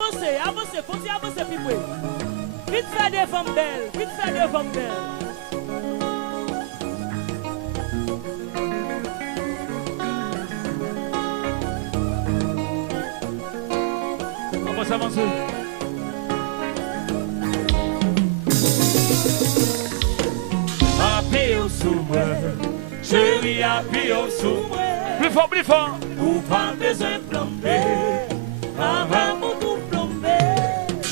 Avancez, continuez à avancer, puis oui. Vite faire des femmes belles, vite faire des femmes belles. Avance, avance. Appuyez au sous-moi, chérie, appuyez au sous-moi. Plus fort, plus fort. Ou pas besoin de plomber, avant mon tout plomber.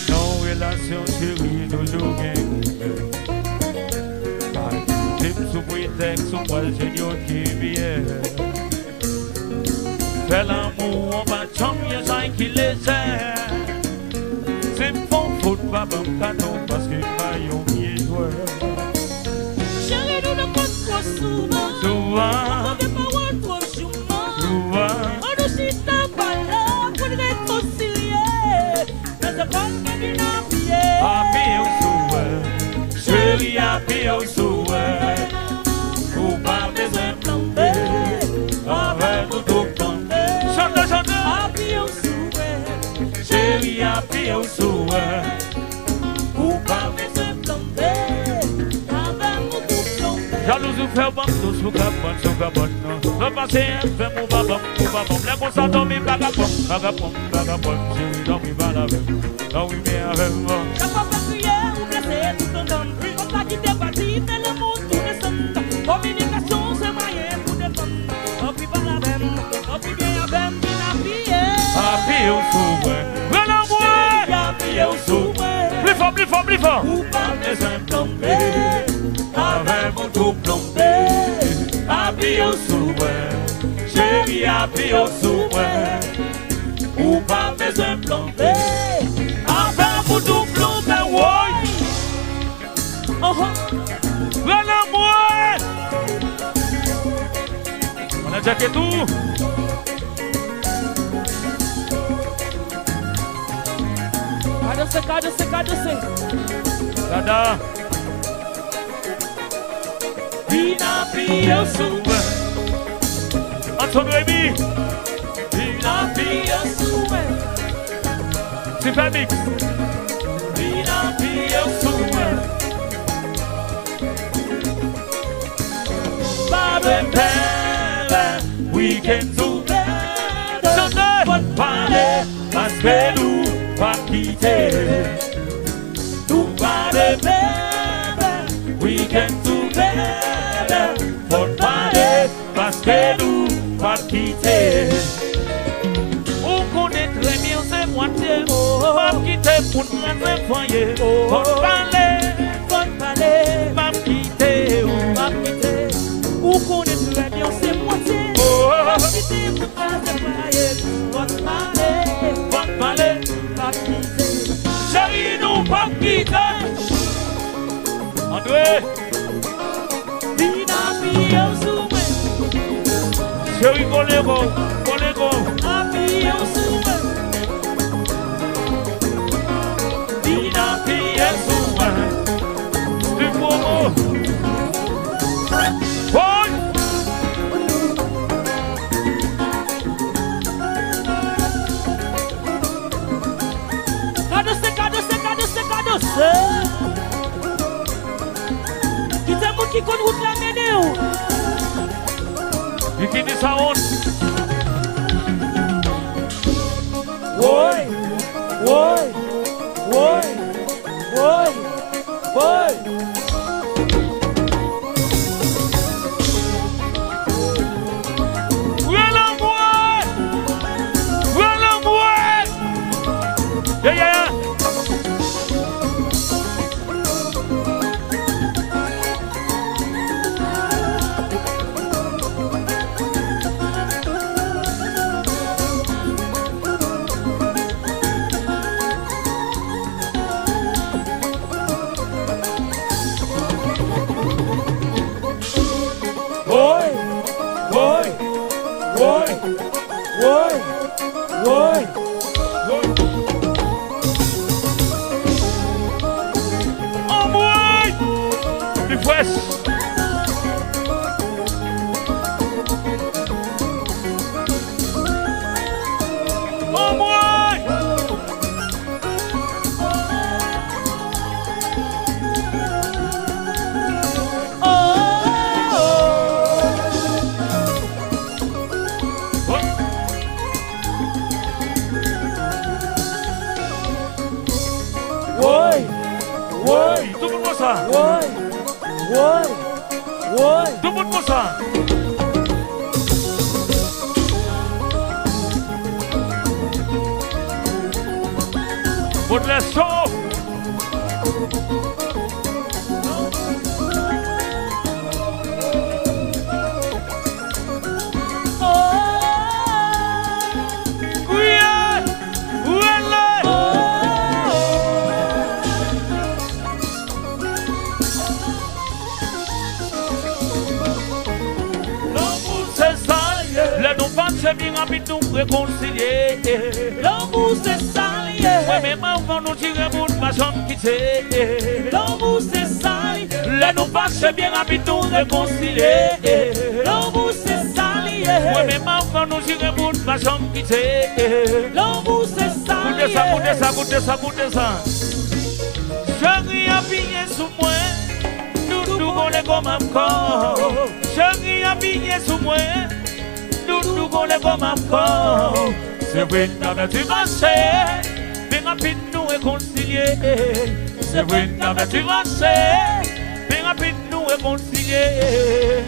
Non, relation chérie, toujours bien. Tim sous prétexte, sous moi, génial qui vient. Fais l'amour, on va champion, ça qui les aime. C'est mon faute, pas bon cadeau, parce qu'il va y oublier toi. Chérie, nous ne comptons pas souvent. Souvent. On ne pas trop souvent. Souvent. On nous cite pas là pour nous réconcilier. Mais c'est pas que nous n'appuyer. Appuyez au souhait. Chérie, appuyez au souhait. Ou pas besoin de plomber. Avec nous tout plomber. Chante, chante. Appuyez au souhait. Chérie, appuyez au souhait. Ou pas besoin de plomber. Avec nous tout plomber. Jalouse ou fait bon, tout sous cabane, sous cabane. Le passé, fait mon babam, mon babam. Les bons sont dormis, vagabond, vagabond, vagabond. Chérie, dormi, va la veille. Dormi, mais avec moi. T'as pas fait prière ou blessé tout ton don. On t'a quitté parti, mais le monde tout descend. Communication, c'est moyen pour défendre. On puis pas la même, on puis bien avec bien appuyé. Appuyez au souhait. Voilà moi. Appuyé au souhait. Plus fort, plus fort, plus fort. Ou pas besoin de plomber. Avec mon tout plombé. Appuyez au souhait. Chérie, appuyez au souhait. Ou pas besoin de plomber. Avec mon tout plombé, ouais. Voilà moi. On a déjà que tout. Cadeau. Dada. Vina appuyé au souhait. Antoine Rémy. Vina appuyé au souhait. Super Mix. Vina appuyé au souhait. Babe, week-end together. Sunday. Bonne parler. Parce que nous pas quitter. Nous pas de bébé. Week-end together. Bonne parler. Parce que nous pas quitter. On connaît très bien ces moitiés. Pas quitter pour nous foyer. Bonne parler. Pas quitter. Ou connaît très bien ces moitiés. Pas quitter pour pas se marier. Votre Parler. pas quitter. Chérie, nous pas quitter. André. Vina appuyé au souhait. Chérie, collègue. Appuyé au souhait. Vina appuyé souhait. Du momo. Boy. Cadeau. Qui c'est moi qui connaît route la mener ou? Bikini sound. Boy. Voilà moi. Yeah. Oh boy. Du fresh. Oh boy. ça. Tout le monde pour ça. Baudelaire chaud. C'est bien rapide nous réconcilier. L'amour c'est salié. Ouais, mais maman nous tire pour ma chambre quitter. L'amour c'est salié. Là nous pas c'est bien rapide nous réconcilier. L'amour c'est salié. Ouais, mais maman nous tire pour ma chambre quitter. L'amour c'est salié. Goûtez ça. Chérie habillé sous moi. Nous connaît comme encore. Chérie habillé sous moi. Nous connaît comme encore. C'est vrai que tu marches, bien rapide nous réconcilier. C'est vrai que tu marches, bien rapide nous réconcilier.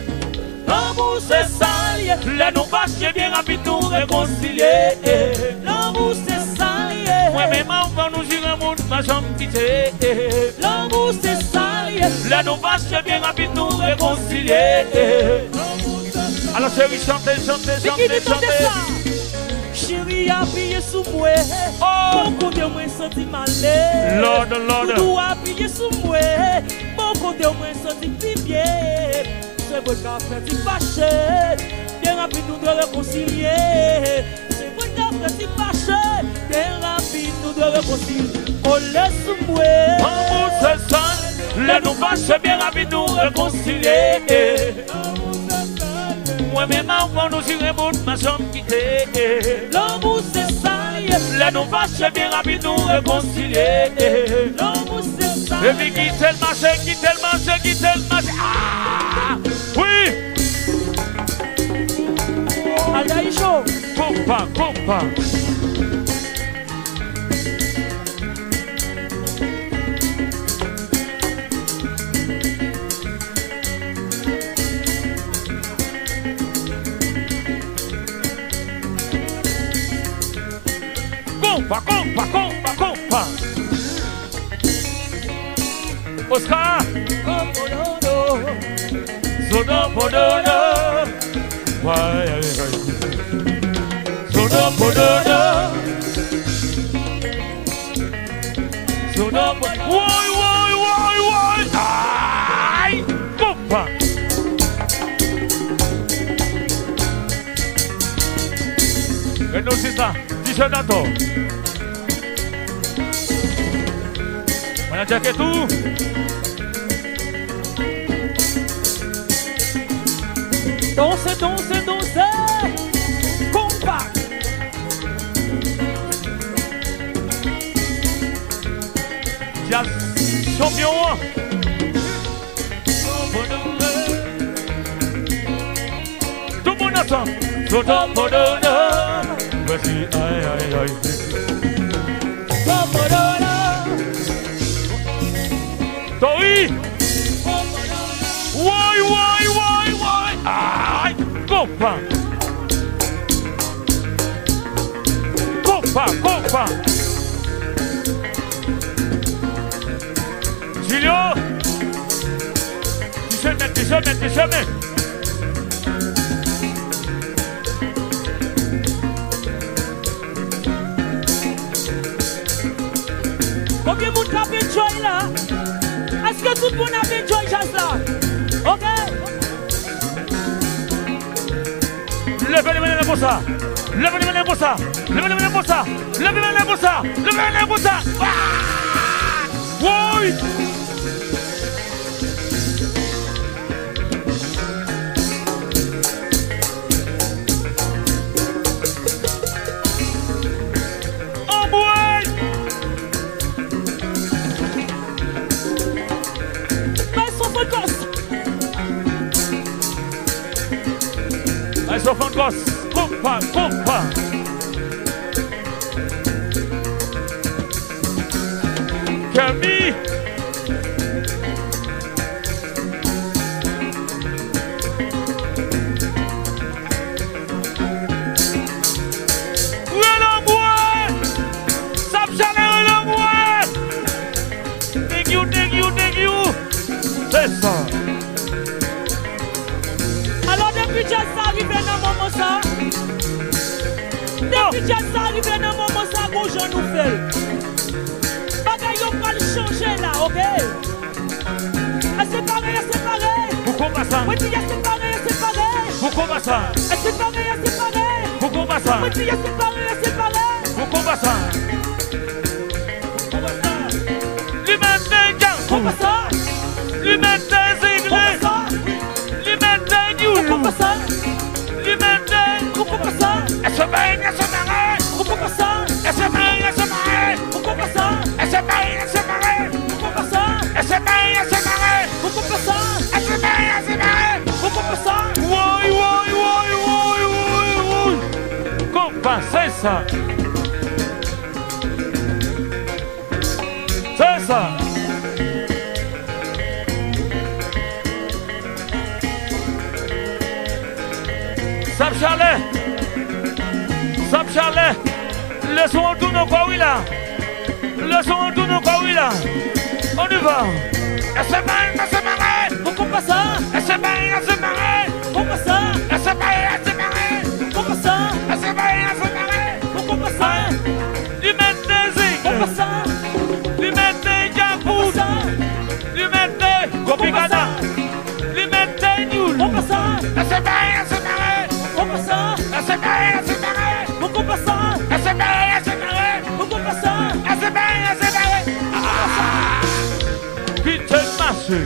L'amour c'est salié. Là nous marche bien rapide nous réconcilier. L'amour c'est salié. Ouais, mais maman nous gire mon ma chambre quitter. L'amour c'est salié. Là nous marche bien rapide nous réconcilier. Alors chérie, chantez. Chérie, appuyez sous moi. Beaucoup de moi senti malé. Lord. Tout appuyez sous moi. Beaucoup de moi senti bien. C'est votre café qui fâché. Bien rapide nous de réconcilier. C'est votre café qui fâché. Bien rapide nous de réconcilier. On laisse moi. Amour c'est ça. Là nous fâche bien rapide nous réconcilier. Moi-même maman nous tire pour ma chambre quitter. L'amour c'est salié. Là nous fâche bien rapide nous réconcilier. L'amour c'est salié. Et puis quitter le marché. Ah! Oui! Allez, chaud. Compa. Oscar! Sodopododo! Why? Ay! Compa! Que no se está diciendo. Buenas que tú. Danse, compa. Jazz champion. Tout le monde ensemble. Voici, aïe. Tori. Why? Aïe. Compa. Julio. Tu se mets. Combien de monde a fait joy là? Est-ce que tout le monde a fait joy jazz là? Ok? Levez les mains pour ça. Oui. Sofan compa. Camille. ça. Depuis que ça arrive dans le moment, ça bouge, nous fait. Bagaille, on va le changer là, ok? C'est pareil, c'est pareil. Pourquoi ça? Oui, c'est pareil, c'est pareil. Pourquoi ça? C'est pareil, c'est pareil. Pourquoi ça? Oui, c'est pareil, c'est pareil. Pourquoi ça? L'humanité, Pourquoi ça? l'humanité, Pourquoi ça? l'humanité, Pourquoi ça? l'humanité. Pourquoi ça? Elle se baigne, elle se marie. Pourquoi ça? Elle se baigne, elle se marie. Pourquoi ça? Elle se baigne, elle se marie. Pourquoi ça? Elle se baigne, elle se marie. Pourquoi ça? Elle se baigne, elle se marie. Pourquoi ça? Oui, oui, oui, oui, oui, oui. Comment c'est ça? C'est ça. Sap Chalet. Sap Chalet. Le son tourne encore, oui là. Le son tourne encore, oui là. On y va. Elle se baigne, elle se marie. Pourquoi ça? Elle se baigne, elle se marie. Pourquoi ça? Elle se baigne, elle se marie. Pourquoi ça? Elle se baigne, elle se marie. Pourquoi ça? L'humanité, Pourquoi ça? l'humanité, Japon. Pourquoi ça? L'humanité, Copicana. L'humanité, Nul. Pourquoi ça? Elle se baigne, elle se marie. Pourquoi ça? Elle se baigne, elle se marie. Pourquoi ça? Elle se baigne, elle se marie. Pourquoi ça? Elle se baigne, elle se marie. Putain de marché.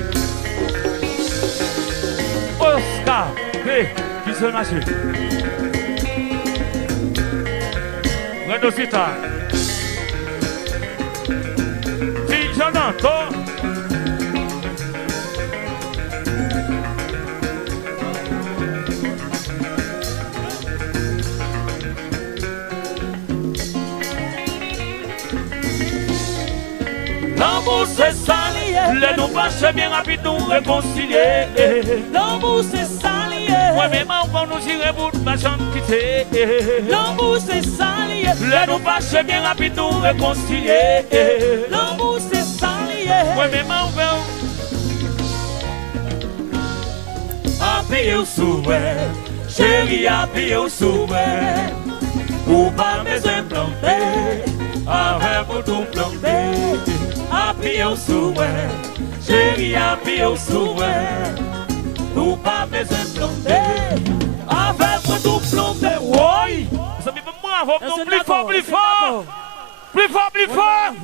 Oscar P. Putain de marché. Renaud Sita. Si j'en entends. L'amour c'est ça, les nous fâcher bien rapide nous réconcilier. L'amour c'est ça lié. Moi même encore nous tirer pour ma chambre quitter. L'amour c'est ça lié. Les nous fâcher bien rapide nous réconcilier. L'amour c'est ça lié. Moi même encore Appuyez au souhait, chérie, appuyez au souhait. Pour pas mes implanter, avec pour tout planter. Appuyez au souhait, chérie, appuyez au souhait. Pour pas mes implanter, avec pour tout planter. Oui! ça me fait moins plus fort, plus fort. Plus fort, plus fort.